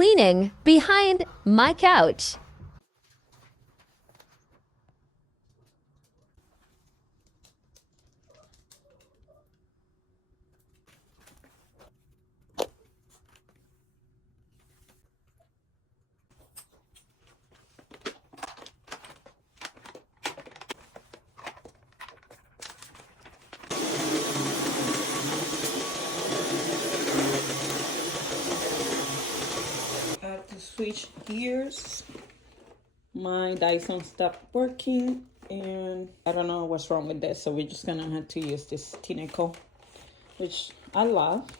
cleaning behind my couch. I have to switch gears. My Dyson stopped working and I don't know what's wrong with this, so we're just gonna have to use this Tineco, which I love.